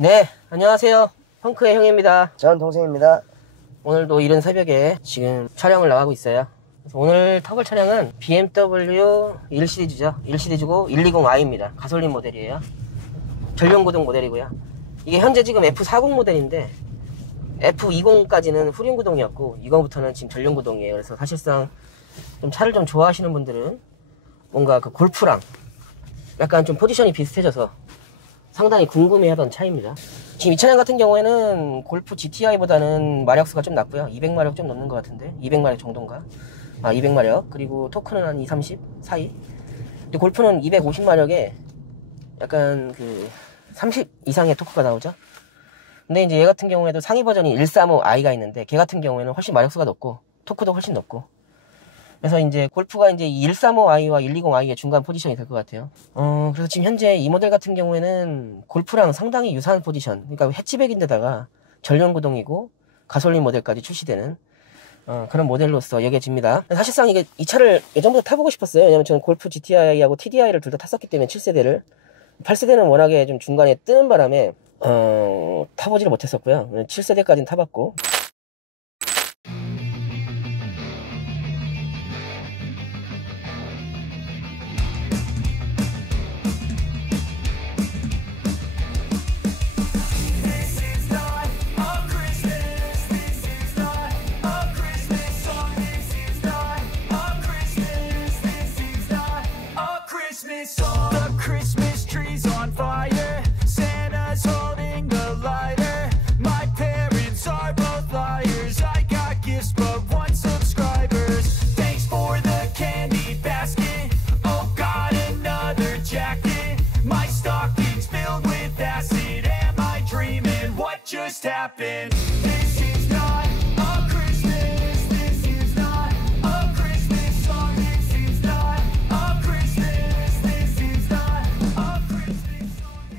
네, 안녕하세요. 펑크의 형입니다. 전 동생입니다. 오늘도 이른 새벽에 지금 촬영을 나가고 있어요. 그래서 오늘 타볼 차량은 BMW 1시리즈죠. 1시리즈고 120i입니다. 가솔린 모델이에요. 전륜구동 모델이고요. 이게 현재 지금 F40 모델인데 F20까지는 후륜구동이었고 이거부터는 지금 전륜구동이에요. 그래서 사실상 좀 차를 좀 좋아하시는 분들은 뭔가 그 골프랑 약간 좀 포지션이 비슷해져서 상당히 궁금해하던 차입니다. 지금 이 차량 같은 경우에는 골프 GTI보다는 마력수가 좀 낮고요. 200마력 좀 넘는 것 같은데 200마력 정도인가? 200마력. 그리고 토크는 한 230 사이. 근데 골프는 250마력에 약간 그 30 이상의 토크가 나오죠. 근데 이제 얘 같은 경우에도 상위 버전이 135i가 있는데 걔 같은 경우에는 훨씬 마력수가 높고 토크도 훨씬 높고, 그래서 이제 골프가 이제 135i와 120i의 중간 포지션이 될 것 같아요. 그래서 지금 현재 이 모델 같은 경우에는 골프랑 상당히 유사한 포지션, 그러니까 해치백인데다가 전륜구동이고 가솔린 모델까지 출시되는 그런 모델로서 여겨집니다. 사실상 이 차를 예전부터 타보고 싶었어요. 왜냐면 저는 골프 GTI하고 TDI를 둘 다 탔었기 때문에 7세대를. 8세대는 워낙에 좀 중간에 뜨는 바람에 타보지를 못했었고요. 7세대까지는 타봤고. The Christmas tree's on fire. Santa's holding the lighter. My parents are both liars. I got gifts but one subscribers. Thanks for the candy basket. Oh God, another jacket. My stocking's filled with acid. Am I dreaming? What just happened? This is not a Christmas. This is not a Christmas song. This is not a Christmas. This is not a Christmas song.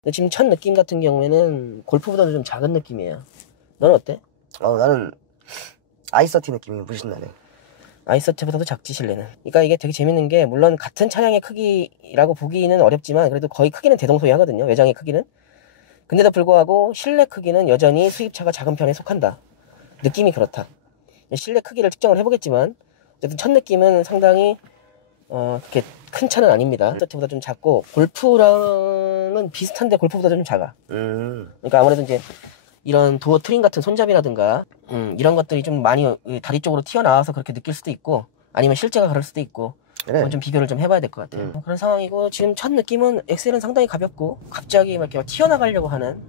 근데 지금 첫 느낌 같은 경우에는 골프보다도 좀 작은 느낌이에요. 넌 어때? 나는 i30 느낌이 무신 나네. i30보다도 작지 실내는. 그러니까 이게 되게 재밌는 게, 물론 같은 차량의 크기라고 보기는 어렵지만 그래도 거의 크기는 대동소이하거든요. 외장의 크기는. 근데도 불구하고 실내 크기는 여전히 수입차가 작은 편에 속한다. 느낌이 그렇다. 실내 크기를 측정을 해보겠지만 어쨌든 첫 느낌은 상당히 그렇게 큰 차는 아닙니다. i30보다 좀 작고 골프랑은 비슷한데 골프보다 좀 작아. 그러니까 아무래도 이제 이런 도어 트림 같은 손잡이라든가 이런 것들이 좀 많이 다리 쪽으로 튀어나와서 그렇게 느낄 수도 있고, 아니면 실제가 그럴 수도 있고. 그래. 좀 비교를 좀 해봐야 될 것 같아요. 그런 상황이고, 지금 첫 느낌은 엑셀은 상당히 가볍고 갑자기 막 이렇게 튀어나가려고 하는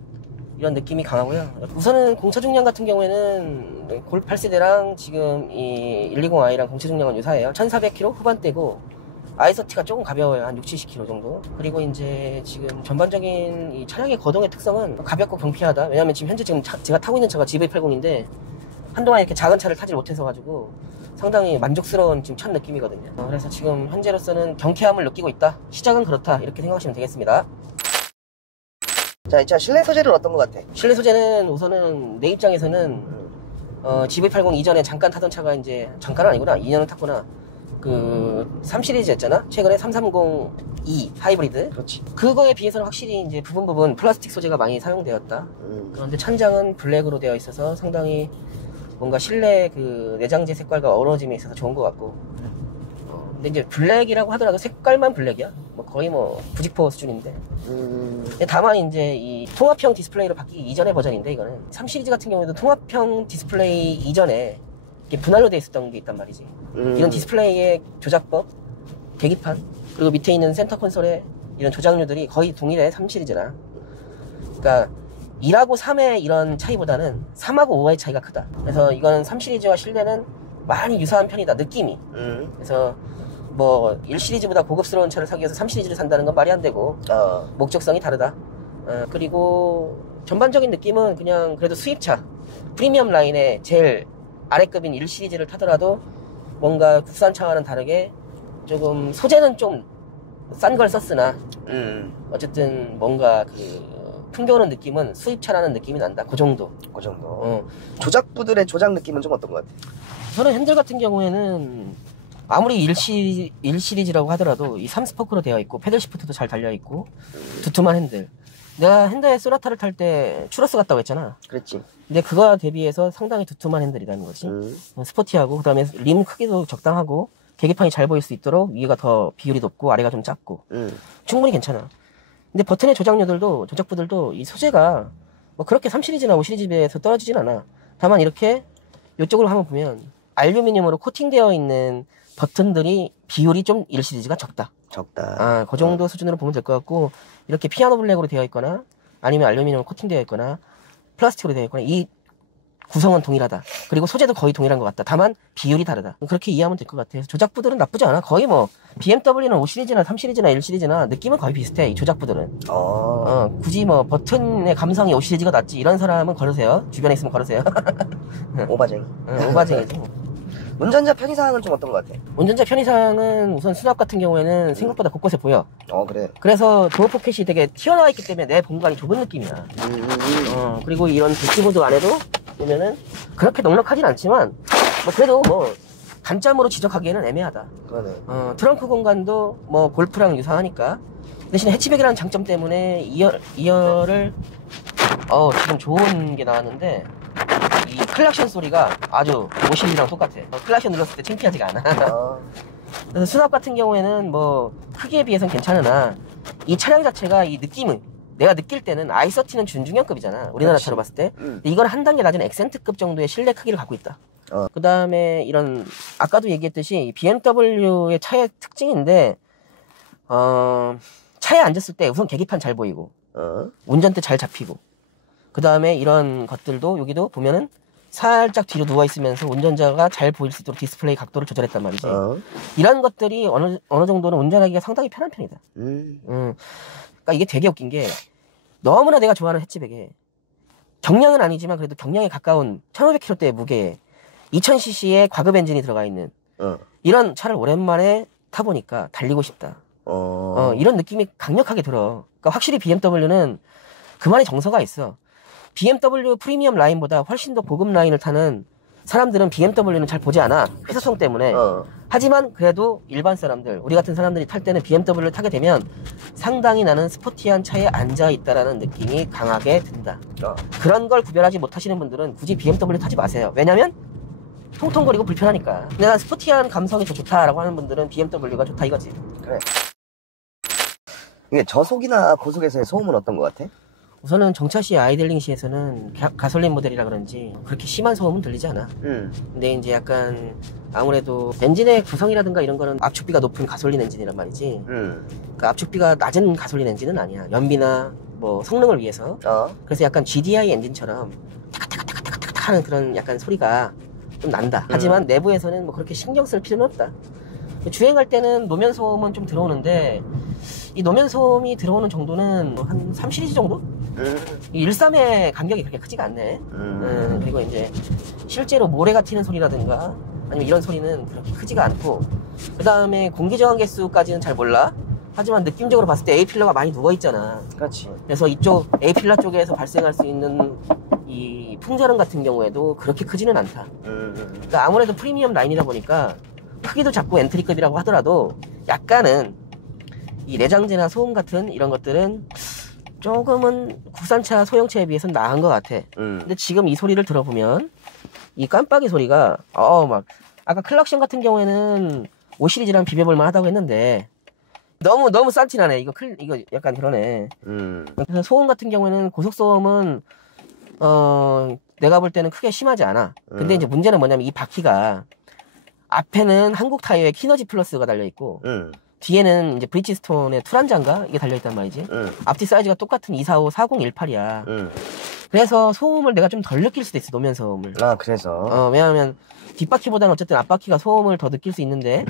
이런 느낌이 강하고요. 우선은 공차 중량 같은 경우에는 골 8세대랑 지금 이 120i랑 공차 중량은 유사해요. 1400km 후반대고 i30가 조금 가벼워요. 한 60-70km 정도. 그리고 이제 지금 전반적인 이 차량의 거동의 특성은 가볍고 경피하다. 왜냐면 지금 현재 제가 타고 있는 차가 GV80인데 한동안 이렇게 작은 차를 타질 못해서 가지고 상당히 만족스러운 지금 첫 느낌이거든요. 그래서 지금 현재로서는 경쾌함을 느끼고 있다. 시작은 그렇다. 이렇게 생각하시면 되겠습니다. 자, 이 차 실내 소재는 어떤 것 같아? 실내 소재는 우선은 내 입장에서는 GV80 이전에 잠깐 타던 차가, 이제 잠깐은 아니구나, 2년을 탔구나, 그 3시리즈였잖아. 최근에 330e 하이브리드. 그렇지. 그거에 비해서는 확실히 이제 부분 플라스틱 소재가 많이 사용되었다. 그런데 천장은 블랙으로 되어 있어서 상당히 뭔가 실내 그 내장재 색깔과 어우러짐에 있어서 좋은 것 같고. 근데 이제 블랙이라고 하더라도 색깔만 블랙이야. 뭐 거의 뭐 부직포 수준인데. 근데 다만 이제 이 통합형 디스플레이로 바뀌기 이전의 버전인데, 이거는 3시리즈 같은 경우에도 통합형 디스플레이 이전에 이렇게 분할로 되어 있었던 게 있단 말이지. 이런 디스플레이의 조작법, 계기판, 그리고 밑에 있는 센터 콘솔의 이런 조작류들이 거의 동일해, 3시리즈랑. 그러니까 1하고 3의 이런 차이보다는 3하고 5의 차이가 크다. 그래서 이거는 3시리즈와 실내는 많이 유사한 편이다, 느낌이. 그래서 뭐 1시리즈보다 고급스러운 차를 사기 위해서 3시리즈를 산다는 건 말이 안 되고, 목적성이 다르다. 그리고 전반적인 느낌은 그냥 그래도 수입차, 프리미엄 라인의 제일 아래급인 1시리즈를 타더라도 뭔가 국산차와는 다르게 조금 소재는 좀 싼 걸 썼으나 어쨌든 뭔가 그 풍겨오는 느낌은 수입차라는 느낌이 난다. 그 정도. 그 정도. 조작부들의 조작 느낌은 좀 어떤 것 같아? 저는 핸들 같은 경우에는 아무리 1시리즈라고 하더라도 이 3스포크로 되어 있고 패들 시프트도 잘 달려 있고 두툼한 핸들. 내가 핸들 소나타를 탈 때 추러스 갔다고 했잖아. 그랬지. 근데 그거와 대비해서 상당히 두툼한 핸들이라는 거지. 스포티하고 그다음에 림 크기도 적당하고 계기판이 잘 보일 수 있도록 위가 더 비율이 높고 아래가 좀 작고 충분히 괜찮아. 근데 버튼의 조작부들도 이 소재가 뭐 그렇게 3시리즈나 5시리즈에 비해서 떨어지진 않아. 다만 이렇게 이쪽으로 한번 보면 알루미늄으로 코팅되어 있는 버튼들이 비율이 좀 1시리즈가 적다. 그 정도 수준으로 보면 될 것 같고, 이렇게 피아노 블랙으로 되어 있거나 아니면 알루미늄으로 코팅되어 있거나 플라스틱으로 되어 있거나 이 구성은 동일하다. 그리고 소재도 거의 동일한 것 같다. 다만 비율이 다르다. 그렇게 이해하면 될 것 같아요. 조작부들은 나쁘지 않아. 거의 뭐 BMW는 5시리즈나 3시리즈나 1시리즈나 느낌은 거의 비슷해. 이 조작부들은. 굳이 뭐 버튼의 감성이 5시리즈가 낫지 이런 사람은 걸으세요. 주변에 있으면 걸으세요. 오바쟁이. 오바쟁이지. 운전자 편의사항은 좀 어떤 것 같아? 운전자 편의사항은 우선 수납 같은 경우에는 생각보다 곳곳에 보여. 그래. 그래서 도어 포켓이 되게 튀어나와 있기 때문에 내 공간이 좁은 느낌이야. 그리고 이런 대시보드 안에도 보면은 그렇게 넉넉하진 않지만 뭐 그래도 뭐 단점으로 지적하기에는 애매하다. 그러네. 트렁크 공간도 뭐 골프랑 유사하니까. 대신에 해치백이라는 장점 때문에 2열을 지금 좋은 게 나왔는데 이 클락션 소리가 아주 50이랑 똑같아. 클락션 눌렀을 때 창피하지가 않아. 그래서 수납 같은 경우에는 뭐 크기에 비해서는 괜찮으나 이 차량 자체가 이 느낌은 내가 느낄 때는 i30는 준중형급이잖아. 우리나라 차로 봤을 때. 근데 이건 한 단계 낮은 액센트급 정도의 실내 크기를 갖고 있다. 그 다음에 이런 아까도 얘기했듯이 BMW의 차의 특징인데 차에 앉았을 때 우선 계기판 잘 보이고 운전대 잘 잡히고 그 다음에 이런 것들도 여기도 보면은 살짝 뒤로 누워있으면서 운전자가 잘 보일 수 있도록 디스플레이 각도를 조절했단 말이지. 이런 것들이 어느 정도는 운전하기가 상당히 편한 편이다. 그러니까 이게 되게 웃긴 게 너무나 내가 좋아하는 해치백에 경량은 아니지만 그래도 경량에 가까운 1500kg대의 무게에 2000cc의 과급 엔진이 들어가 있는 이런 차를 오랜만에 타보니까 달리고 싶다. 이런 느낌이 강력하게 들어. 그러니까 확실히 BMW는 그만의 정서가 있어. BMW 프리미엄 라인보다 훨씬 더 고급 라인을 타는 사람들은 BMW는 잘 보지 않아. 회사성 때문에. 하지만 그래도 일반 사람들, 우리 같은 사람들이 탈 때는 BMW를 타게 되면 상당히 나는 스포티한 차에 앉아있다라는 느낌이 강하게 든다. 그런 걸 구별하지 못하시는 분들은 굳이 BMW 타지 마세요. 왜냐면 통통거리고 불편하니까. 근데 난 스포티한 감성이 더 좋다라고 하는 분들은 BMW가 좋다 이거지. 그래. 이게 저속이나 고속에서의 소음은 어떤 것 같아? 우선은 정차 시 아이들링 시에서는 가솔린 모델이라 그런지 그렇게 심한 소음은 들리지 않아. 근데 이제 약간 아무래도 엔진의 구성이라든가 이런 거는 압축비가 높은 가솔린 엔진이란 말이지. 그 압축비가 낮은 가솔린 엔진은 아니야. 연비나 뭐 성능을 위해서. 그래서 약간 GDI 엔진처럼 타카타카타카타카 하는 그런 약간 소리가 좀 난다. 하지만 내부에서는 뭐 그렇게 신경 쓸 필요는 없다. 주행할 때는 노면 소음은 좀 들어오는데 이 노면 소음이 들어오는 정도는 한 3시리즈 정도? 1.3의 간격이 그렇게 크지가 않네. 그리고 이제 실제로 모래가 튀는 소리라든가 아니면 이런 소리는 그렇게 크지가 않고, 그 다음에 공기 저항 개수까지는 잘 몰라. 하지만 느낌적으로 봤을 때 A필러가 많이 누워있잖아. 그렇지. 그래서 이쪽 A필러 쪽에서 발생할 수 있는 이 풍절음 같은 경우에도 그렇게 크지는 않다. 그러니까 아무래도 프리미엄 라인이다 보니까 크기도 작고 엔트리급이라고 하더라도 약간은 이 내장재나 소음 같은 이런 것들은 조금은 국산차 소형차에 비해서는 나은 것 같아. 근데 지금 이 소리를 들어보면 이 깜빡이 소리가 막 아까 클락션 같은 경우에는 5시리즈랑 비벼볼만 하다고 했는데 너무 싼티나네. 이거 약간 그러네. 그래서 소음 같은 경우에는 고속소음은 내가 볼 때는 크게 심하지 않아. 근데 이제 문제는 뭐냐면 이 바퀴가 앞에는 한국 타이어에 키너지 플러스가 달려있고 뒤에는 이제 브리지스톤의 투란자인가 이게 달려있단 말이지. 앞뒤 사이즈가 똑같은 245 4018이야. 그래서 소음을 내가 좀 덜 느낄 수도 있어. 노면 소음을. 그래서 왜냐하면 뒷바퀴보다는 어쨌든 앞바퀴가 소음을 더 느낄 수 있는데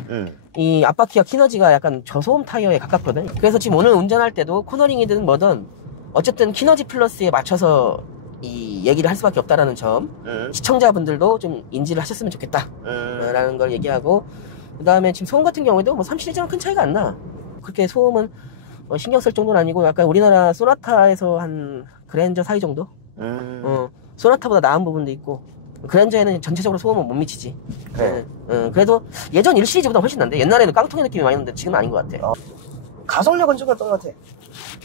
이 앞바퀴가 키너지가 약간 저소음 타이어에 가깝거든. 그래서 지금 오늘 운전할 때도 코너링이든 뭐든 어쨌든 키너지 플러스에 맞춰서 이 얘기를 할 수밖에 없다라는 점 시청자분들도 좀 인지를 하셨으면 좋겠다 라는 걸 얘기하고, 그 다음에 지금 소음 같은 경우에도 뭐 3시리즈랑 큰 차이가 안 나. 그렇게 소음은 신경 쓸 정도는 아니고 약간 우리나라 소나타에서 한 그랜저 사이 정도? 소나타보다 나은 부분도 있고 그랜저에는 전체적으로 소음은 못 미치지. 그래. 그래도 예전 1시리즈보다 훨씬 난데 옛날에는 깡통의 느낌이 많이 났는데 지금은 아닌 것 같아. 가속력은 좀 어떤 것 같아?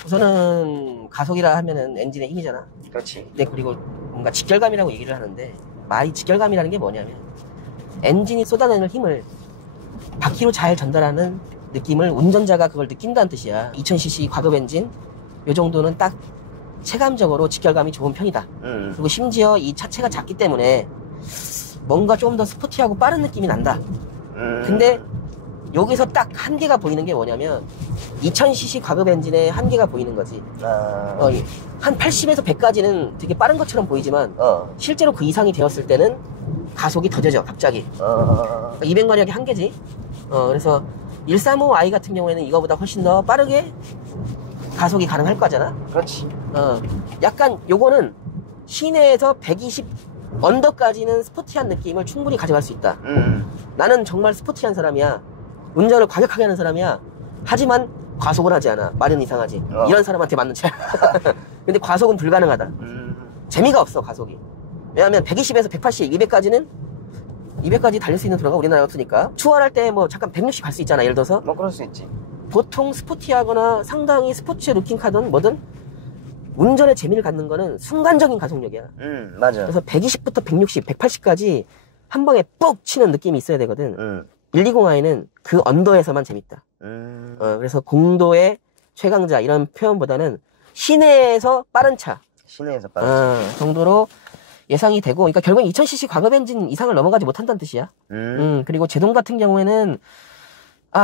우선은 가속이라 하면은 엔진의 힘이잖아. 그렇지. 근데 그리고 뭔가 직결감이라고 얘기를 하는데 말이 직결감이라는 게 뭐냐면 엔진이 쏟아내는 힘을 바퀴로 잘 전달하는 느낌을 운전자가 그걸 느낀다는 뜻이야. 2000cc 과급 엔진 요 정도는 딱 체감적으로 직결감이 좋은 편이다. 그리고 심지어 이 차체가 작기 때문에 뭔가 좀 더 스포티하고 빠른 느낌이 난다. 근데 여기서 딱 한계가 보이는 게 뭐냐면 2000cc 과급 엔진의 한계가 보이는 거지. 한 80에서 100까지는 되게 빠른 것처럼 보이지만 실제로 그 이상이 되었을 때는 가속이 더뎌져 갑자기. 200마력의 한계지. 그래서 135i 같은 경우에는 이거보다 훨씬 더 빠르게 가속이 가능할 거잖아. 그렇지. 약간 요거는 시내에서 120 언더까지는 스포티한 느낌을 충분히 가져갈 수 있다. 나는 정말 스포티한 사람이야. 운전을 과격하게 하는 사람이야. 하지만 과속을 하지 않아. 말은 이상하지. 이런 사람한테 맞는 차야. 근데 과속은 불가능하다. 재미가 없어 가속이. 왜냐하면 120에서 180, 200까지 달릴 수 있는 도로가 우리나라에 없으니까. 추월할 때 뭐 잠깐 160 갈 수 있잖아. 예를 들어서. 뭐 그럴 수 있지. 보통 스포티하거나 상당히 스포츠 루킹카든 뭐든 운전의 재미를 갖는 거는 순간적인 가속력이야. 맞아. 그래서 120부터 160, 180까지 한 방에 뻑 치는 느낌이 있어야 되거든. 120i는 그 언더에서만 재밌다. 그래서 공도의 최강자 이런 표현보다는 시내에서 빠른 차. 시내에서 빠른 차. 정도로 예상이 되고, 그러니까 결국 2000cc 과급 엔진 이상을 넘어가지 못한다는 뜻이야. 그리고 제동 같은 경우에는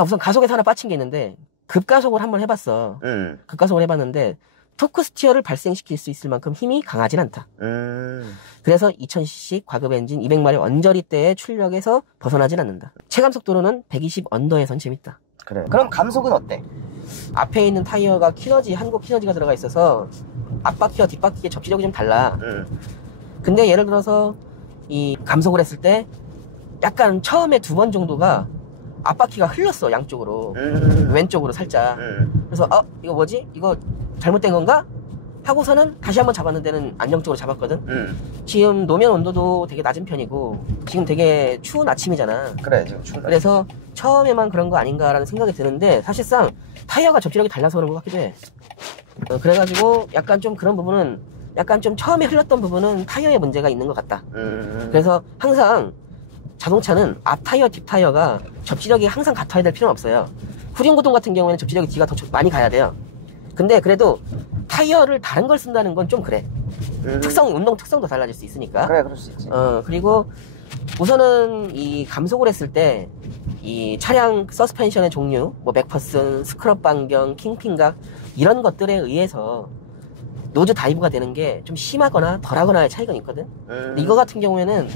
우선 가속에서 하나 빠친 게 있는데 급가속을 한번 해봤어. 급가속을 해봤는데 토크 스티어를 발생시킬 수 있을 만큼 힘이 강하진 않다. 그래서 2000cc 과급 엔진 200마력 언저리 때의 출력에서 벗어나진 않는다. 체감 속도로는 120 언더에선 재밌다. 그래. 그럼 감속은 어때? 앞에 있는 타이어가 키너지, 한국 키너지가 들어가 있어서 앞바퀴와 뒷바퀴의 접지력이 좀 달라. 근데 예를 들어서 이 감속을 했을 때 약간 처음에 2번 정도가 앞바퀴가 흘렀어. 양쪽으로. 왼쪽으로 살짝. 그래서 이거 뭐지? 이거 잘못된 건가? 하고서는 다시 한번 잡았는데는 안정적으로 잡았거든. 지금 노면 온도도 되게 낮은 편이고 지금 되게 추운 아침이잖아. 그래 지금 추운 그래서 처음에만 그런 거 아닌가라는 생각이 드는데 사실상 타이어가 접지력이 달라서 그런 것 같기도 해. 그래가지고 약간 좀 그런 부분은 약간 좀 처음에 흘렀던 부분은 타이어에 문제가 있는 것 같다. 그래서 항상 자동차는 앞 타이어, 뒷 타이어가 접지력이 항상 같아야 될 필요는 없어요. 후륜구동 같은 경우에는 접지력이 뒤가 더 많이 가야 돼요. 근데 그래도 타이어를 다른 걸 쓴다는 건 좀 그래. 운동 특성도 달라질 수 있으니까. 그래, 그럴 수 있지. 그리고 우선은 이 감속을 했을 때 이 차량 서스펜션의 종류, 뭐 맥퍼슨, 스크럽 반경, 킹핀각 이런 것들에 의해서 노즈 다이브가 되는 게 좀 심하거나 덜하거나의 차이가 있거든. 근데 이거 같은 경우에는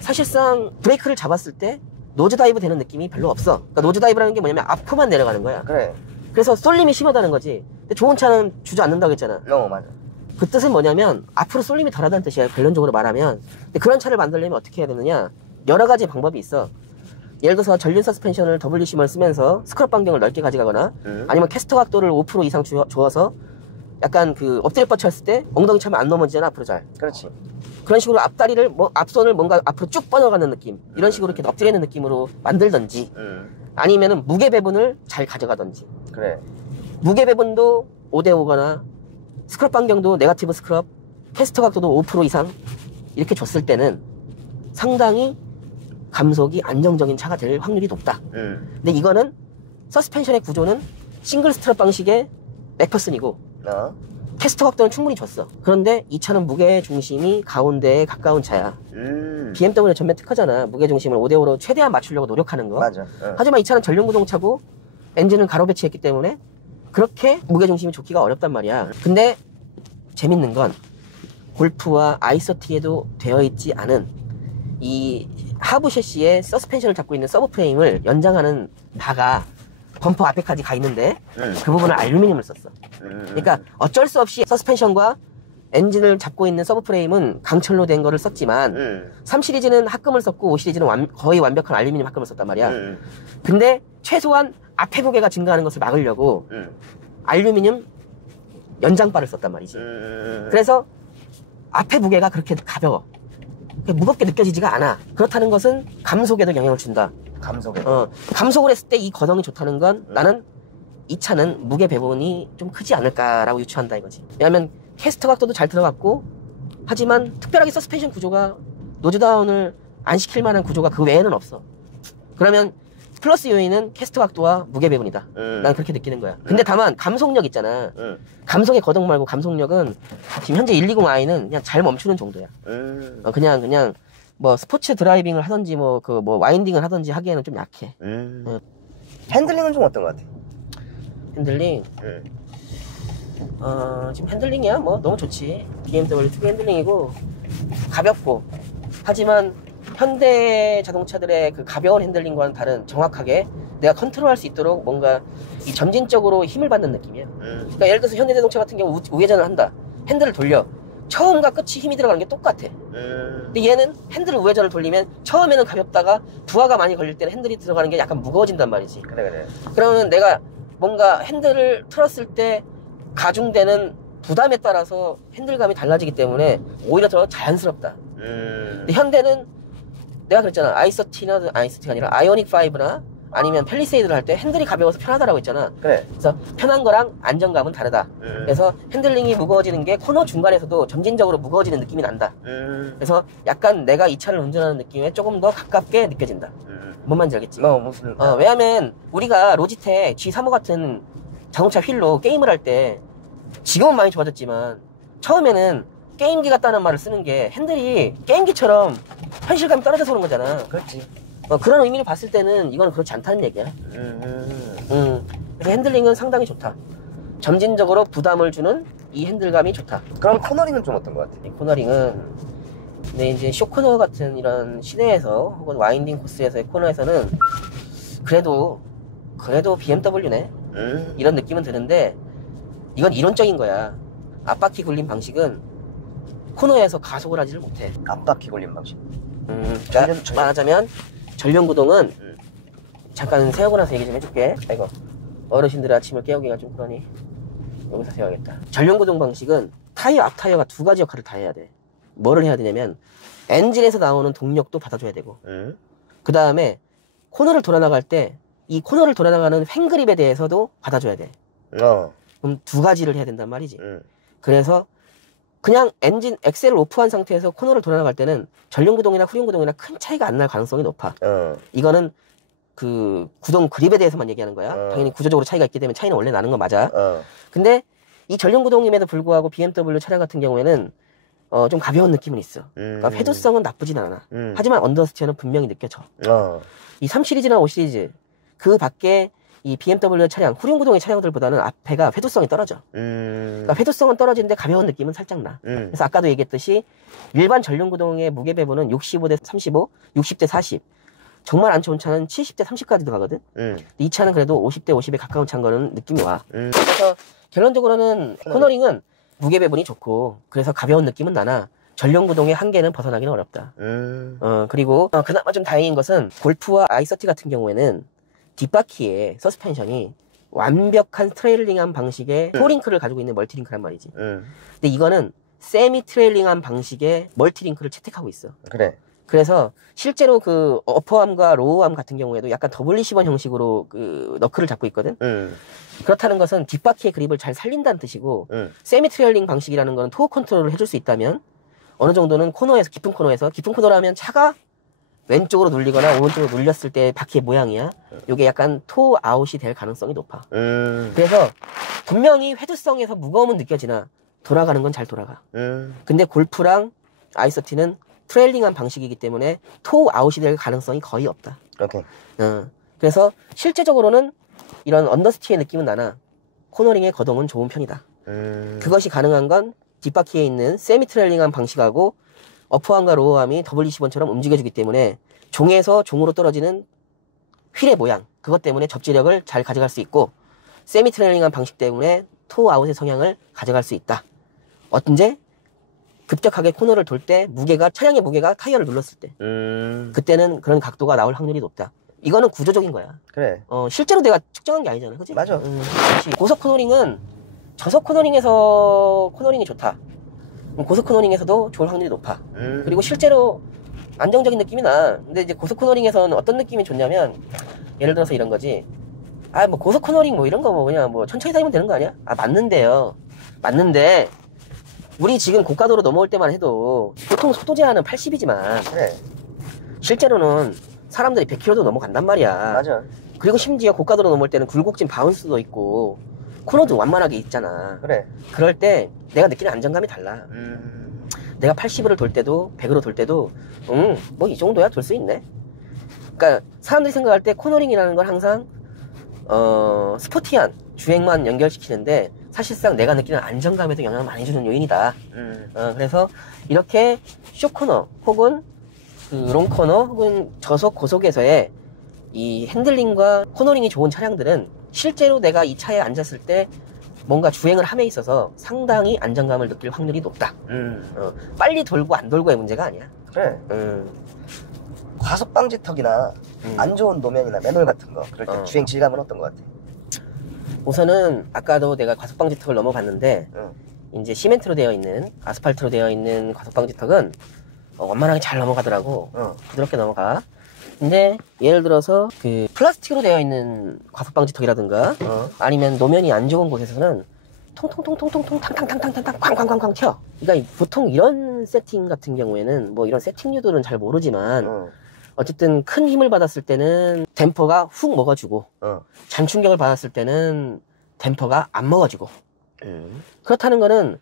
사실상 브레이크를 잡았을 때 노즈 다이브 되는 느낌이 별로 없어. 그러니까 노즈 다이브라는 게 뭐냐면 앞으로만 내려가는 거야. 그래. 그래서 쏠림이 심하다는 거지. 근데 좋은 차는 주저앉는다고 했잖아. 맞아. 그 뜻은 뭐냐면 앞으로 쏠림이 덜하다는 뜻이야. 결론적으로 말하면. 근데 그런 차를 만들려면 어떻게 해야 되느냐? 여러 가지 방법이 있어. 예를 들어서 전륜 서스펜션을 WCM을 쓰면서 스크럽 반경을 넓게 가져가거나 아니면 캐스터 각도를 5% 이상 주어서 약간 그 엎드려 뻗쳤을 때 엉덩이 차면 안 넘어지잖아. 앞으로 잘. 그렇지. 그런 식으로 앞다리를 앞손을 뭔가 앞으로 쭉 뻗어가는 느낌, 이런 식으로 이렇게 엎드려 있는 느낌으로 만들던지 아니면은 무게 배분을 잘 가져가던지. 그래. 무게 배분도 5대5거나 스크럽 반경도 네거티브 스크럽, 캐스터 각도도 5% 이상 이렇게 줬을 때는 상당히 감속이 안정적인 차가 될 확률이 높다. 근데 이거는 서스펜션의 구조는 싱글 스트랩 방식의 맥퍼슨이고 캐스터 각도는 충분히 줬어. 그런데 이 차는 무게 중심이 가운데에 가까운 차야. BMW 전면 특허잖아. 무게 중심을 5대5로 최대한 맞추려고 노력하는 거. 맞아. 하지만 이 차는 전륜구동차고 엔진을 가로 배치했기 때문에 그렇게 무게 중심이 좋기가 어렵단 말이야. 근데 재밌는 건 골프와 아이서티에도 되어 있지 않은 이 하부 셰시의 서스펜션을 잡고 있는 서브 프레임을 연장하는 바가 범퍼 앞에까지 가 있는데 그 부분을 알루미늄을 썼어. 그러니까 어쩔 수 없이 서스펜션과 엔진을 잡고 있는 서브프레임은 강철로 된 거를 썼지만 3 시리즈는 합금을 썼고 5 시리즈는 거의 완벽한 알루미늄 합금을 썼단 말이야. 근데 최소한 앞에 무게가 증가하는 것을 막으려고 알루미늄 연장바를 썼단 말이지. 그래서 앞에 무게가 그렇게 가벼워. 무겁게 느껴지지가 않아. 그렇다는 것은 감속에도 영향을 준다. 감속에도? 감속을 했을 때 이 거동이 좋다는 건 나는 이 차는 무게 배분이 좀 크지 않을까라고 유추한다 이거지. 왜냐하면 캐스터 각도도 잘 들어갔고, 하지만 특별하게 서스펜션 구조가 노즈다운을 안 시킬 만한 구조가 그 외에는 없어. 그러면 플러스 요인은 캐스터 각도와 무게 배분이다. 난 그렇게 느끼는 거야. 근데 다만 감속력 있잖아. 감속의 거동 말고 감속력은 지금 현재 120i는 그냥 잘 멈추는 정도야. 그냥 뭐 스포츠 드라이빙을 하든지 뭐 와인딩을 하든지 하기에는 좀 약해. 핸들링은 좀 어떤 것 같아? 핸들링? 지금 핸들링이야 뭐 너무 좋지. BMW 특유 핸들링이고 가볍고, 하지만 현대 자동차들의 그 가벼운 핸들링과는 다른, 정확하게 내가 컨트롤할 수 있도록 뭔가 이 점진적으로 힘을 받는 느낌이야. 그러니까 예를 들어서 현대자동차 같은 경우 우회전을 한다. 핸들을 돌려. 처음과 끝이 힘이 들어가는 게 똑같아. 근데 얘는 핸들을 우회전을 돌리면 처음에는 가볍다가 부하가 많이 걸릴 때는 핸들이 들어가는 게 약간 무거워진단 말이지. 그래. 그러면 내가 뭔가 핸들을 틀었을 때 가중되는 부담에 따라서 핸들감이 달라지기 때문에 오히려 더 자연스럽다. 근데 현대는 내가 그랬잖아. i30가 아니라 아이오닉 5나 아니면 팰리세이드를 할 때 핸들이 가벼워서 편하다라고 했잖아. 그래. 그래서 편한 거랑 안정감은 다르다. 그래서 핸들링이 무거워지는 게 코너 중간에서도 점진적으로 무거워지는 느낌이 난다. 그래서 약간 내가 이 차를 운전하는 느낌에 조금 더 가깝게 느껴진다. 뭔 말인지 알겠지? 무슨. 왜냐면 우리가 로지텍 G35 같은 자동차 휠로 게임을 할 때, 지금은 많이 좋아졌지만 처음에는 게임기 같다는 말을 쓰는 게 핸들이 게임기처럼 현실감이 떨어져서 그런 거잖아. 그렇지. 그런 의미를 봤을 때는 이건 그렇지 않다는 얘기야. 그래서 핸들링은 상당히 좋다. 점진적으로 부담을 주는 이 핸들감이 좋다. 그럼 코너링은 좀 어떤 것 같아? 이 코너링은, 근데 이제 쇼코너 같은 이런 시내에서 혹은 와인딩 코스에서의 코너에서는 그래도 BMW네 이런 느낌은 드는데, 이건 이론적인 거야. 앞바퀴 굴림 방식은 코너에서 가속을 하지를 못해. 앞바퀴 걸린 방식. 그러니까 말하자면 전륜구동은, 잠깐 세우고 나서 얘기 좀 해줄게. 아이고, 어르신들의 아침을 깨우기가 좀 그러니 여기서 세워야겠다. 전륜구동 방식은 타이어, 앞 타이어가 두 가지 역할을 다 해야 돼. 뭐를 해야 되냐면 엔진에서 나오는 동력도 받아줘야 되고, 그 다음에 코너를 돌아 나갈 때 이 코너를 돌아 나가는 횡그립에 대해서도 받아줘야 돼. 그럼 두 가지를 해야 된단 말이지. 그래서 그냥 엔진 엑셀을 오프한 상태에서 코너를 돌아 나갈 때는 전륜구동이나 후륜구동이나 큰 차이가 안 날 가능성이 높아. 이거는 그 구동 그립에 대해서만 얘기하는 거야. 당연히 구조적으로 차이가 있기 때문에 차이는 원래 나는 건 맞아. 근데 이 전륜구동임에도 불구하고 BMW 차량 같은 경우에는 좀 가벼운 느낌은 있어. 그러니까 회도성은 나쁘진 않아. 하지만 언더스티어는 분명히 느껴져. 이 3 시리즈나 5 시리즈 그 밖에 이 BMW 차량, 후륜구동의 차량들보다는 앞에가 회도성이 떨어져. 그러니까 회도성은 떨어지는데 가벼운 느낌은 살짝 나. 그래서 아까도 얘기했듯이 일반 전륜구동의 무게 배분은 65대 35, 60대 40. 정말 안 좋은 차는 70대 30까지 들어가거든. 이 차는 그래도 50대 50에 가까운 차인 거는 느낌이 와. 그래서 결론적으로는 코너링은 무게 배분이 좋고, 그래서 가벼운 느낌은 나나 전륜구동의 한계는 벗어나기는 어렵다. 그리고 그나마 좀 다행인 것은 골프와 i30 같은 경우에는 뒷바퀴에 서스펜션이 완벽한 트레일링한 방식의 토링크를 가지고 있는 멀티링크란 말이지. 근데 이거는 세미 트레일링한 방식의 멀티링크를 채택하고 있어. 그래. 그래서 실제로 그 어퍼암과 로우암 같은 경우에도 약간 WC1 형식으로 그 너클을 잡고 있거든. 그렇다는 것은 뒷바퀴의 그립을 잘 살린다는 뜻이고, 세미 트레일링 방식이라는 거는 토어 컨트롤을 해줄 수 있다면 어느 정도는 코너에서, 깊은 코너라면 차가 왼쪽으로 눌리거나 오른쪽으로 눌렸을 때 바퀴의 모양이야. 이게 약간 토 아웃이 될 가능성이 높아. 그래서 분명히 회두성에서 무거움은 느껴지나 돌아가는 건 잘 돌아가. 근데 골프랑 i30는 트레일링한 방식이기 때문에 토 아웃이 될 가능성이 거의 없다. 오케이. 그래서 실제적으로는 이런 언더스티의 느낌은 나나 코너링의 거동은 좋은 편이다. 그것이 가능한 건 뒷바퀴에 있는 세미 트레일링한 방식하고 어퍼암과 로어암이 WC1처럼 움직여주기 때문에 종에서 종으로 떨어지는 휠의 모양, 그것 때문에 접지력을 잘 가져갈 수 있고, 세미 트레일링한 방식 때문에 토 아웃의 성향을 가져갈 수 있다. 언제? 급격하게 코너를 돌 때 차량의 무게가 타이어를 눌렀을 때 그때는 그런 각도가 나올 확률이 높다. 이거는 구조적인 거야. 그래. 실제로 내가 측정한 게 아니잖아. 그치? 맞아. 그렇지. 고속 코너링은 저속 코너링에서 코너링이 좋다. 고속 코너링에서도 좋을 확률이 높아. 그리고 실제로 안정적인 느낌이 나. 근데 이제 고속 코너링에서는 어떤 느낌이 좋냐면, 예를 들어서 이런 거지. 뭐 고속 코너링 뭐 이런 거 뭐 그냥 뭐 천천히 다니면 되는 거 아니야? 맞는데요. 맞는데 우리 지금 고가도로 넘어올 때만 해도 보통 속도 제한은 80이지만 그래. 실제로는 사람들이 100km도 넘어간단 말이야. 맞아. 그리고 심지어 고가도로 넘어올 때는 굴곡진 바운스도 있고 코너도 완만하게 있잖아. 그래. 그럴 때 내가 느끼는 안정감이 달라. 내가 80으로 돌 때도 100으로 돌 때도 뭐 이 정도야 돌 수 있네. 그러니까 사람들이 생각할 때 코너링이라는 건 항상 스포티한 주행만 연결시키는데 사실상 내가 느끼는 안정감에도 영향을 많이 주는 요인이다. 그래서 이렇게 쇼코너 혹은 그 롱코너 혹은 저속 고속에서의 이 핸들링과 코너링이 좋은 차량들은 실제로 내가 이 차에 앉았을 때 뭔가 주행을 함에 있어서 상당히 안정감을 느낄 확률이 높다. 빨리 돌고 안 돌고의 문제가 아니야. 그래. 과속 방지턱이나 안 좋은 노면이나 맨홀 같은 거 그럴 때 주행 질감은 어떤 것 같아? 우선은 아까도 내가 과속 방지턱을 넘어봤는데 이제 시멘트로 되어 있는 아스팔트로 되어 있는 과속 방지턱은 원만하게 잘 넘어가더라고. 부드럽게 넘어가. 근데 예를 들어서 그 플라스틱으로 되어 있는 과속 방지턱이라든가 아니면 노면이 안 좋은 곳에서는 통통통통통통 탕탕탕탕탕탕 쾅쾅쾅쾅 튀어. 그러니까 보통 이런 세팅 같은 경우에는 뭐 이런 세팅류들은 잘 모르지만 어쨌든 큰 힘을 받았을 때는 댐퍼가 훅 먹어주고 잔충격을 받았을 때는 댐퍼가 안 먹어주고 그렇다는 거는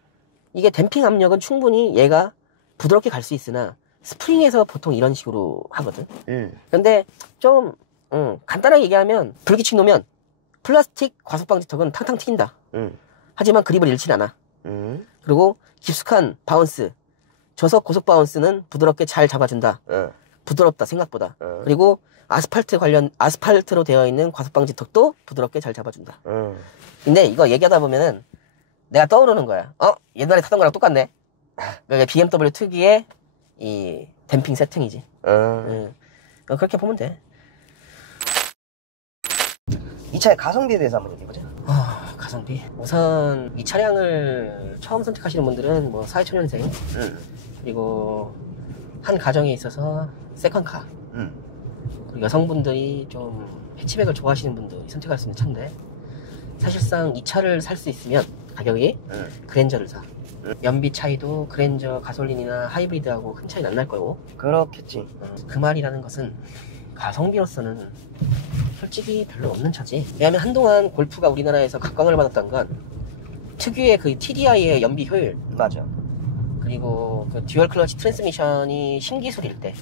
이게 댐핑 압력은 충분히 얘가 부드럽게 갈 수 있으나 스프링에서 보통 이런 식으로 하거든. 근데 좀 간단하게 얘기하면 불규칙 노면 플라스틱 과속방지턱은 탕탕 튀긴다. 하지만 그립을 잃진 않아. 그리고 깊숙한 바운스 저속 고속 바운스는 부드럽게 잘 잡아준다. 부드럽다 생각보다. 그리고 아스팔트로 되어 있는 과속방지턱도 부드럽게 잘 잡아준다. 근데 이거 얘기하다 보면은 내가 떠오르는 거야. 옛날에 타던 거랑 똑같네. 그러니까 BMW 특유의 이 댐핑 세팅이지. 그렇게 보면 돼. 이 차의 가성비에 대해서 한번 얘기해보자. 가성비. 우선 이 차량을 처음 선택하시는 분들은 뭐 사회초년생 그리고 한 가정에 있어서 세컨카 그리고 여성분들이 좀 해치백을 좋아하시는 분들이 선택할 수 있는 차인데 사실상 이 차를 살 수 있으면 가격이 그랜저를 사. 연비 차이도 그랜저 가솔린이나 하이브리드하고 큰 차이는 안 날 거고. 그렇겠지. 그 말이라는 것은 가성비로서는 솔직히 별로 없는 차지. 왜냐하면 한동안 골프가 우리나라에서 각광을 받았던 건 특유의 그 TDI의 연비 효율. 맞아. 그리고 그 듀얼 클러치 트랜스미션이 신기술일 때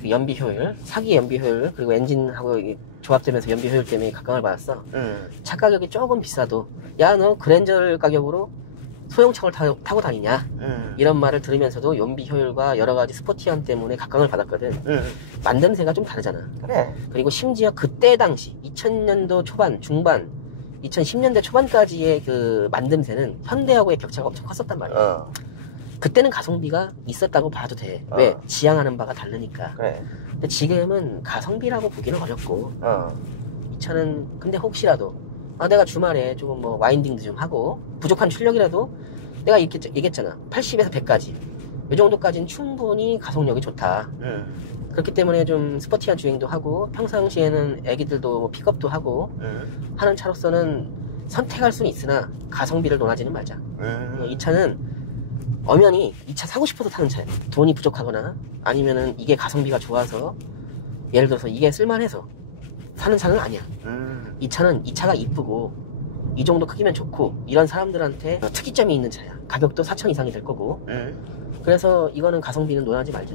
그 연비 효율, 사기 연비 효율, 그리고 엔진하고 조합되면서 연비 효율 때문에 각광을 받았어. 차 가격이 조금 비싸도 야 너 그랜저 가격으로 소형차를 타고 다니냐 이런 말을 들으면서도 연비 효율과 여러가지 스포티함 때문에 각광을 받았거든. 만듦새가 좀 다르잖아. 그래. 그리고 심지어 그때 당시 2000년도 초반 중반 2010년대 초반까지의 그 만듦새는 현대하고의 격차가 엄청 컸었단 말이야. 그때는 가성비가 있었다고 봐도 돼. 왜? 지향하는 바가 다르니까. 그래. 근데 지금은 가성비라고 보기는 어렵고 이 차는 근데 혹시라도 내가 주말에 조금 뭐 와인딩도 좀 하고 부족한 출력이라도 내가 이렇게 얘기했잖아. 80에서 100까지 이 정도까지는 충분히 가속력이 좋다. 그렇기 때문에 좀 스포티한 주행도 하고 평상시에는 애기들도 뭐 픽업도 하고 하는 차로서는 선택할 수는 있으나 가성비를 논하지는 말자. 이 차는 엄연히 이 차 사고 싶어서 타는 차야. 돈이 부족하거나 아니면은 이게 가성비가 좋아서 예를 들어서 이게 쓸만해서 사는 차는 아니야. 이 차는 이 차가 이쁘고 이 정도 크기면 좋고 이런 사람들한테 특이점이 있는 차야. 가격도 4천 이상이 될 거고. 그래서 이거는 가성비는 논하지 말자.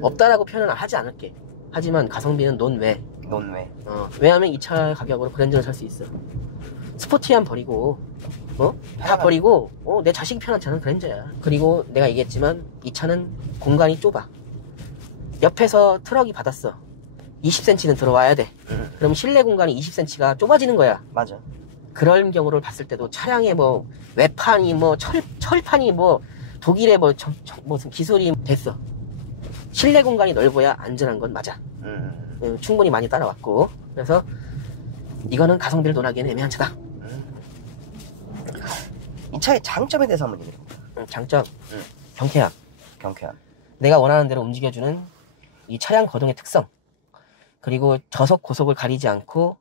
없다라고 표현은 하지 않을게. 하지만 가성비는 논외. 논외. 왜냐하면 이 차 가격으로 그랜저를 살 수 있어. 스포티함 버리고 다 버리고 내 자식이 편한 차는 그랜저야. 그리고 내가 얘기했지만 이 차는 공간이 좁아. 옆에서 트럭이 받았어. 20cm는 들어와야 돼. 그럼 실내 공간이 20cm가 좁아지는 거야. 맞아. 그런 경우를 봤을 때도 차량의 뭐 외판이 뭐 철판이 뭐 독일의 무슨 기술이 됐어. 실내 공간이 넓어야 안전한 건 맞아. 충분히 많이 따라왔고. 그래서 이거는 가성비를 논하기에는 애매한 차다. 이 차의 장점에 대해서 한번 얘기해. 장점. 경쾌함. 경쾌함. 내가 원하는 대로 움직여주는 이 차량 거동의 특성. 그리고 저속 고속을 가리지 않고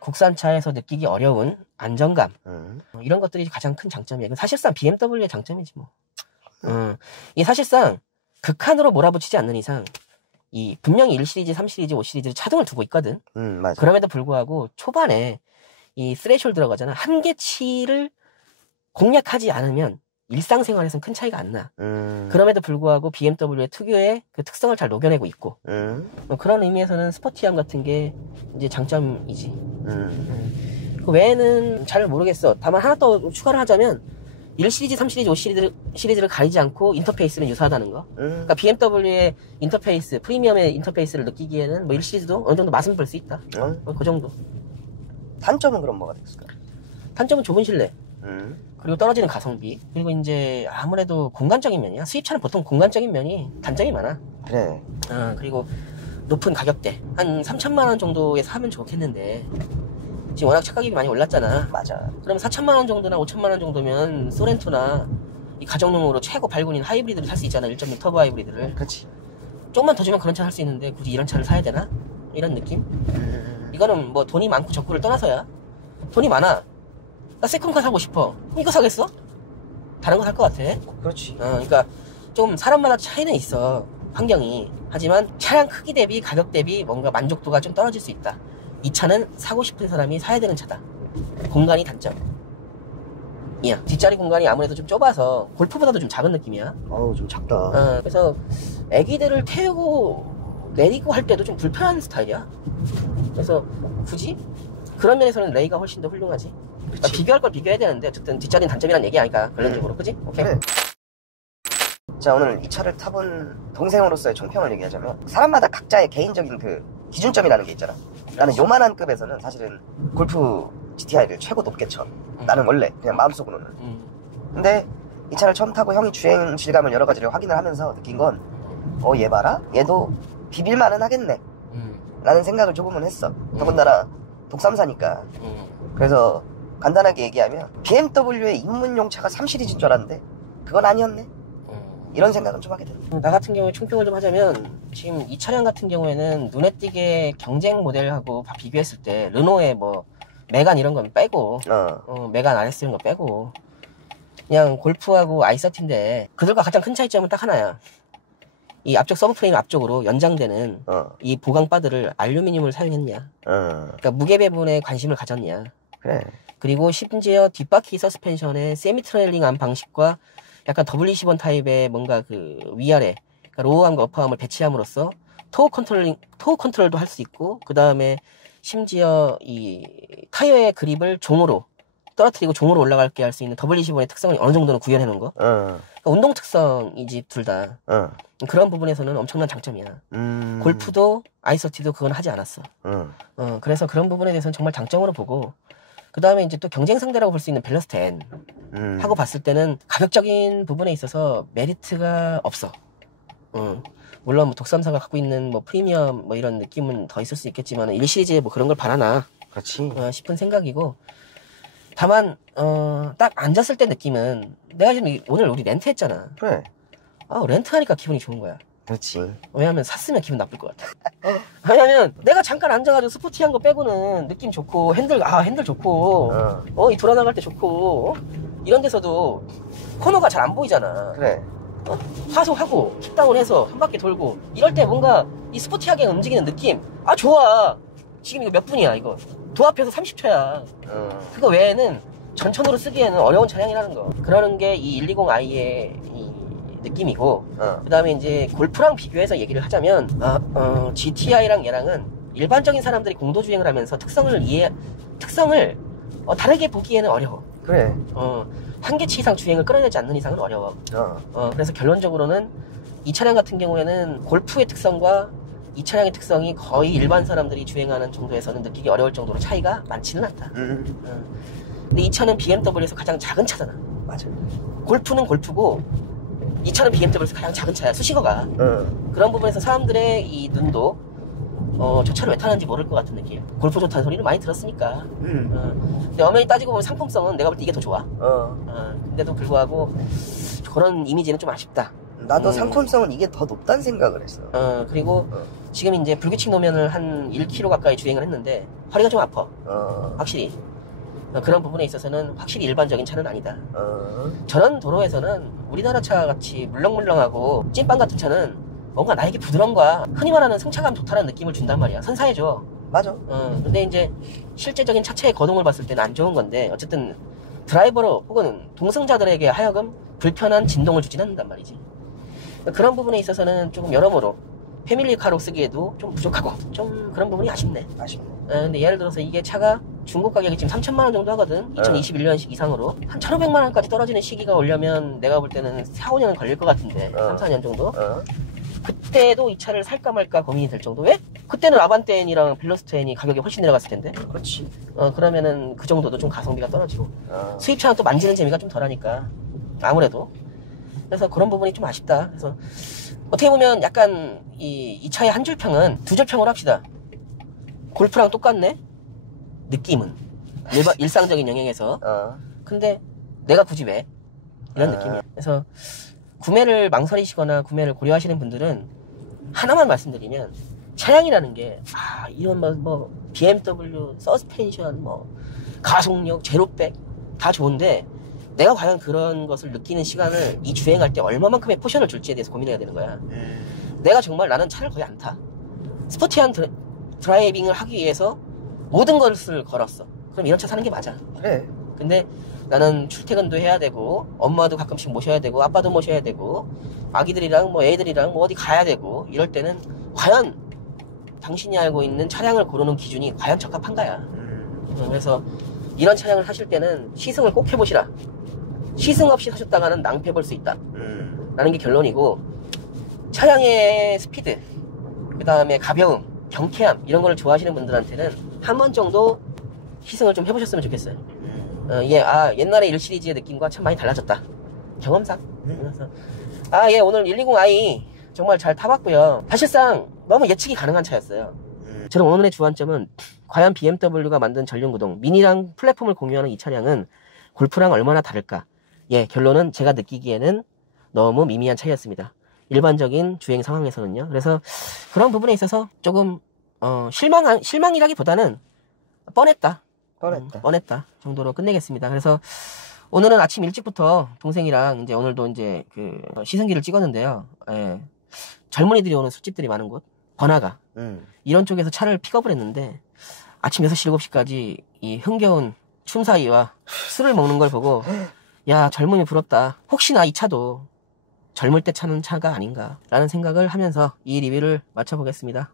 국산차에서 느끼기 어려운 안정감. 이런 것들이 가장 큰 장점이에요. 사실상 BMW의 장점이지 뭐. 이 사실상 극한으로 몰아붙이지 않는 이상 이 분명히 1시리즈, 3시리즈, 5시리즈 차등을 두고 있거든. 맞아. 그럼에도 불구하고 초반에 이 스레이숄 들어가잖아. 한계치를 공략하지 않으면 일상생활에서는 큰 차이가 안 나. 그럼에도 불구하고 BMW의 특유의 그 특성을 잘 녹여내고 있고 그런 의미에서는 스포티함 같은 게 이제 장점이지. 그 외에는 잘 모르겠어. 다만 하나 더 추가를 하자면 1시리즈, 3시리즈, 5시리즈를 가리지 않고 인터페이스는 유사하다는 거. 그러니까 BMW의 인터페이스, 프리미엄의 인터페이스를 느끼기에는 뭐 1시리즈도 어느 정도 맛은 볼 수 있다. 그 정도. 단점은 그럼 뭐가 됐을까? 단점은 좁은 실내. 그리고 떨어지는 가성비. 그리고 이제 아무래도 공간적인 면이야. 수입차는 보통 공간적인 면이 단점이 많아. 그래. 그리고 높은 가격대. 한 3천만 원 정도에 사면 좋겠는데 지금 워낙 차 가격이 많이 올랐잖아. 맞아. 그럼 4천만 원 정도나 5천만 원 정도면 소렌토나 이 가정용으로 최고 발군인 하이브리드를 살 수 있잖아. 1.6 터보 하이브리드를. 그렇지. 조금만 더 주면 그런 차 살 수 있는데 굳이 이런 차를 사야 되나? 이런 느낌? 이거는 뭐 돈이 많고 적고를 떠나서야. 돈이 많아. 나 세컨카 사고 싶어. 이거 사겠어? 다른 거 살 것 같아. 그렇지. 그러니까 좀 사람마다 차이는 있어. 환경이. 하지만 차량 크기 대비 가격 대비 뭔가 만족도가 좀 떨어질 수 있다. 이 차는 사고 싶은 사람이 사야 되는 차다. 공간이 단점. 이야. 뒷자리 공간이 아무래도 좀 좁아서 골프보다도 좀 작은 느낌이야. 어우, 좀 작다. 그래서 애기들을 태우고 내리고 할 때도 좀 불편한 스타일이야. 그래서 굳이 그런 면에서는 레이가 훨씬 더 훌륭하지. 그러니까 비교할 걸 비교해야 되는데 어쨌든 뒷자리는 단점이란 얘기 아니까 결론적으로. 그지? 오케이. 그래. 자, 오늘 이 차를 타본 동생으로서의 총평을 얘기하자면 사람마다 각자의 개인적인 그 기준점이라는 게 있잖아. 나는 요만한 급에서는 사실은 골프 GTI를 최고 높게 쳐. 나는 원래 그냥 마음속으로는. 근데 이 차를 처음 타고 형이 주행 질감을 여러 가지를 확인을 하면서 느낀 건 얘 봐라? 얘도 비빌만은 하겠네 라는 생각을 조금은 했어. 더군다나 독삼사니까. 그래서 간단하게 얘기하면 BMW의 입문용 차가 3시리즈인 줄 알았는데 그건 아니었네. 이런 생각은 좀 하게 되네. 나 같은 경우에 총평을 좀 하자면 지금 이 차량 같은 경우에는 눈에 띄게 경쟁 모델하고 비교했을 때 르노의 뭐 메간 이런 건 빼고 메간 RS 이런 거 빼고 그냥 골프하고 i30인데 그들과 가장 큰 차이점은 딱 하나야. 이 앞쪽 서브프레임 앞쪽으로 연장되는 이 보강바들을 알루미늄을 사용했냐. 그러니까 무게 배분에 관심을 가졌냐. 그래. 그리고 심지어 뒷바퀴 서스펜션의 세미 트레일링한 방식과 약간 WC1 타입의 뭔가 그 위아래, 그러니까 로우암과 어퍼암을 배치함으로써 토어 컨트롤도 할 수 있고, 그 다음에 심지어 이 타이어의 그립을 종으로 떨어뜨리고 종으로 올라갈게 할 수 있는 WC1의 특성을 어느 정도는 구현해 놓은 거. 그러니까 운동 특성이지 둘 다. 그런 부분에서는 엄청난 장점이야. 골프도 i30도 그건 하지 않았어. 그래서 그런 부분에 대해서는 정말 장점으로 보고, 그 다음에 이제 또 경쟁 상대라고 볼 수 있는 밸런스 10 하고 봤을 때는 가격적인 부분에 있어서 메리트가 없어. 물론 뭐 독삼사가 갖고 있는 뭐 프리미엄 뭐 이런 느낌은 더 있을 수 있겠지만 1시리즈에 뭐 그런 걸 바라나. 그렇지. 싶은 생각이고. 다만 딱 앉았을 때 느낌은 내가 지금 오늘 우리 렌트 했잖아. 그래. 렌트하니까 기분이 좋은 거야. 그렇지. 왜냐면 샀으면 기분 나쁠 것 같아. 왜냐면 내가 잠깐 앉아가지고 스포티한 거 빼고는 느낌 좋고 핸들 좋고 이 돌아나갈 때 좋고 이런 데서도 코너가 잘 안 보이잖아. 그래. 하소하고 킥다운해서 한 바퀴 돌고 이럴 때 뭔가 이 스포티하게 움직이는 느낌 좋아. 지금 이거 몇 분이야 이거 도합해서 30초야. 그거 외에는 전천으로 쓰기에는 어려운 차량이라는 거. 그러는 게 이 120i의 이 느낌이고, 그 다음에 이제 골프랑 비교해서 얘기를 하자면 GTI랑 얘랑은 일반적인 사람들이 공도주행을 하면서 특성을 다르게 보기에는 어려워. 그래. 한계치 이상 주행을 끌어내지 않는 이상은 어려워. 그래서 결론적으로는 이 차량 같은 경우에는 골프의 특성과 이 차량의 특성이 거의 일반 사람들이 주행하는 정도에서는 느끼기 어려울 정도로 차이가 많지는 않다. 근데 이 차는 BMW에서 가장 작은 차잖아. 맞아. 골프는 골프고 이 차는 BMW에서 가장 작은 차야, 수식어가. 그런 부분에서 사람들의 이 눈도 저 차를 왜 타는지 모를 것 같은 느낌. 골프 좋다는 소리를 많이 들었으니까. 근데 엄연히 따지고 보면 상품성은 내가 볼 때 이게 더 좋아. 근데도 불구하고 그런 이미지는 좀 아쉽다. 나도 상품성은 이게 더 높다는 생각을 했어. 그리고 지금 이제 불규칙 노면을 한 1km 가까이 주행을 했는데 허리가 좀 아파. 확실히. 그런 부분에 있어서는 확실히 일반적인 차는 아니다. 저런 도로에서는 우리나라 차 같이 물렁물렁하고 찐빵 같은 차는 뭔가 나에게 부드러움과 흔히 말하는 승차감 좋다는 느낌을 준단 말이야. 선사해줘. 맞아. 근데 이제 실제적인 차체의 거동을 봤을 때는 안 좋은 건데 어쨌든 드라이버로 혹은 동승자들에게 하여금 불편한 진동을 주진 않는단 말이지. 그런 부분에 있어서는 조금 여러모로 패밀리카로 쓰기에도 좀 부족하고 좀 그런 부분이 아쉽네. 근데 예를 들어서 이게 차가 중고 가격이 지금 3천만 원 정도 하거든. 2021년 이상으로 한 1,500만 원까지 떨어지는 시기가 오려면 내가 볼 때는 4, 5년은 걸릴 것 같은데 3, 4년 정도. 그때도 이 차를 살까 말까 고민이 될 정도. 왜? 그때는 아반떼 N이랑 벨로스터 N이 가격이 훨씬 내려갔을 텐데. 그렇지. 그러면은 그 정도도 좀 가성비가 떨어지고 수입차는 또 만지는 재미가 좀 덜하니까 아무래도. 그래서 그런 부분이 좀 아쉽다. 그래서 어떻게 보면 약간 이 차의 한 줄 평은 두 줄 평으로 합시다. 골프랑 똑같네? 느낌은. 일상적인 영역에서. 근데 내가 굳이 왜? 이런 느낌이야. 그래서 구매를 망설이시거나 구매를 고려하시는 분들은 하나만 말씀드리면 차량이라는 게 이런 뭐 BMW, 서스펜션, 뭐 가속력, 제로백 다 좋은데 내가 과연 그런 것을 느끼는 시간을 이 주행할 때 얼마만큼의 포션을 줄지에 대해서 고민해야 되는 거야. 내가 정말 나는 차를 거의 안 타. 스포티한 드라이빙을 하기 위해서 모든 것을 걸었어. 그럼 이런 차 사는 게 맞아. 그래. 근데 나는 출퇴근도 해야 되고 엄마도 가끔씩 모셔야 되고 아빠도 모셔야 되고 아기들이랑 뭐 애들이랑 뭐 어디 가야 되고 이럴 때는 과연 당신이 알고 있는 차량을 고르는 기준이 과연 적합한가야. 그래서 이런 차량을 사실 때는 시승을 꼭 해보시라. 시승 없이 사셨다가는 낭패 볼 수 있다 라는 게 결론이고, 차량의 스피드, 그 다음에 가벼움, 경쾌함 이런 거를 좋아하시는 분들한테는 한 번 정도 시승을 좀 해보셨으면 좋겠어요. 옛날에 1시리즈의 느낌과 참 많이 달라졌다, 경험상. 그래서 오늘 120i 정말 잘 타봤고요. 사실상 너무 예측이 가능한 차였어요. 저는 오늘의 주안점은 과연 BMW가 만든 전륜구동 미니랑 플랫폼을 공유하는 이 차량은 골프랑 얼마나 다를까. 결론은 제가 느끼기에는 너무 미미한 차이였습니다. 일반적인 주행 상황에서는요. 그래서 그런 부분에 있어서 조금 실망이라기보다는 뻔했다 정도로 끝내겠습니다. 그래서 오늘은 아침 일찍부터 동생이랑 이제 오늘도 이제 그 시승기를 찍었는데요. 젊은이들이 오는 술집들이 많은 곳, 번화가 이런 쪽에서 차를 픽업을 했는데 아침 6시, 7시까지 이 흥겨운 춤사위와 술을 먹는 걸 보고 야, 젊음이 부럽다. 혹시나 이 차도 젊을 때 차는 차가 아닌가 라는 생각을 하면서 이 리뷰를 마쳐보겠습니다.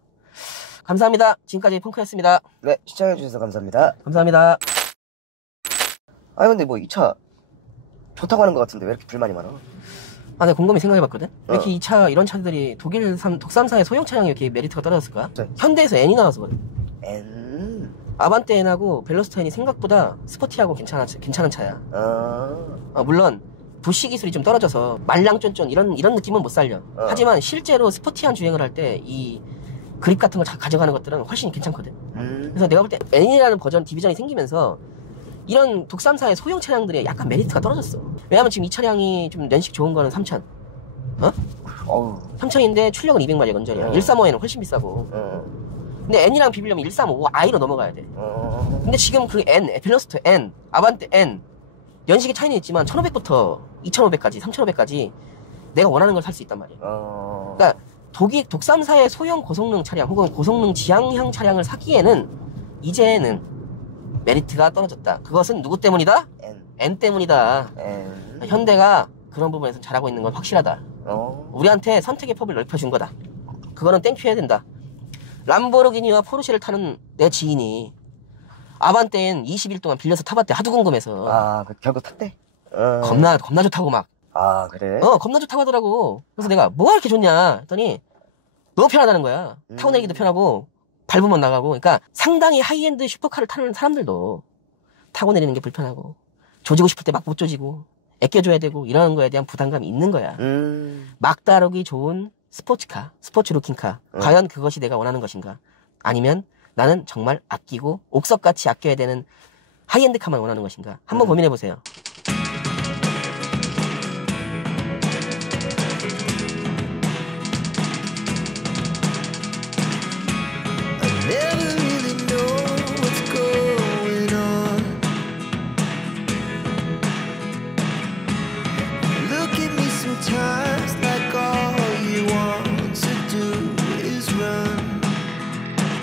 감사합니다. 지금까지 펑크였습니다. 네, 시청해주셔서 감사합니다. 감사합니다. 근데 뭐 이 차 좋다고 하는 것 같은데 왜 이렇게 불만이 많아? 내가 곰곰이 생각해봤거든? 왜 이렇게 이런 차들이 독삼사의 소형 차량이 이렇게 메리트가 떨어졌을까? 네. 현대에서 N이 나와서 그래. N. 아반떼 N하고 벨로스터 N이 생각보다 스포티하고 괜찮은 차야. 물론 부시 기술이 좀 떨어져서 말랑쫀쫀 이런 느낌은 못 살려. 하지만 실제로 스포티한 주행을 할 때 이 그립 같은 걸 가져가는 것들은 훨씬 괜찮거든. 그래서 내가 볼 때 N이라는 버전 디비전이 생기면서 이런 독삼사의 소형 차량들의 약간 메리트가 떨어졌어. 왜냐면 지금 이 차량이 좀 연식 좋은 거는 3천. 3천인데 출력은 200마력 건전이야. 135N은 훨씬 비싸고. 근데 N이랑 비비려면 135i로 넘어가야 돼. 근데 지금 그 벨로스터 N, 아반떼 N 연식의 차이는 있지만 1500부터 2500까지 3500까지 내가 원하는 걸 살 수 있단 말이야. 그러니까 독삼사의 소형 고성능 차량 혹은 고성능 지향형 차량을 사기에는 이제는 메리트가 떨어졌다. 그것은 누구 때문이다? N 때문이다. 현대가 그런 부분에서 잘하고 있는 건 확실하다. 우리한테 선택의 폭을 넓혀준 거다. 그거는 땡큐 해야 된다. 람보르기니와 포르쉐를 타는 내 지인이 아반떼는 20일 동안 빌려서 타봤대. 하도 궁금해서. 결국 탔대? 겁나 좋다고 막. 그래? 겁나 좋다고 하더라고. 그래서 내가 뭐가 이렇게 좋냐 했더니 너무 편하다는 거야. 타고 내리기도 편하고 밟으면 나가고. 그러니까 상당히 하이엔드 슈퍼카를 타는 사람들도 타고 내리는 게 불편하고 조지고 싶을 때 막 못 조지고 아껴줘야 되고 이런 거에 대한 부담감이 있는 거야. 막 다루기 좋은 스포츠카, 스포츠 루킹카. 과연 그것이 내가 원하는 것인가? 아니면 나는 정말 아끼고 옥석같이 아껴야 되는 하이엔드카만 원하는 것인가? 한번 고민해보세요.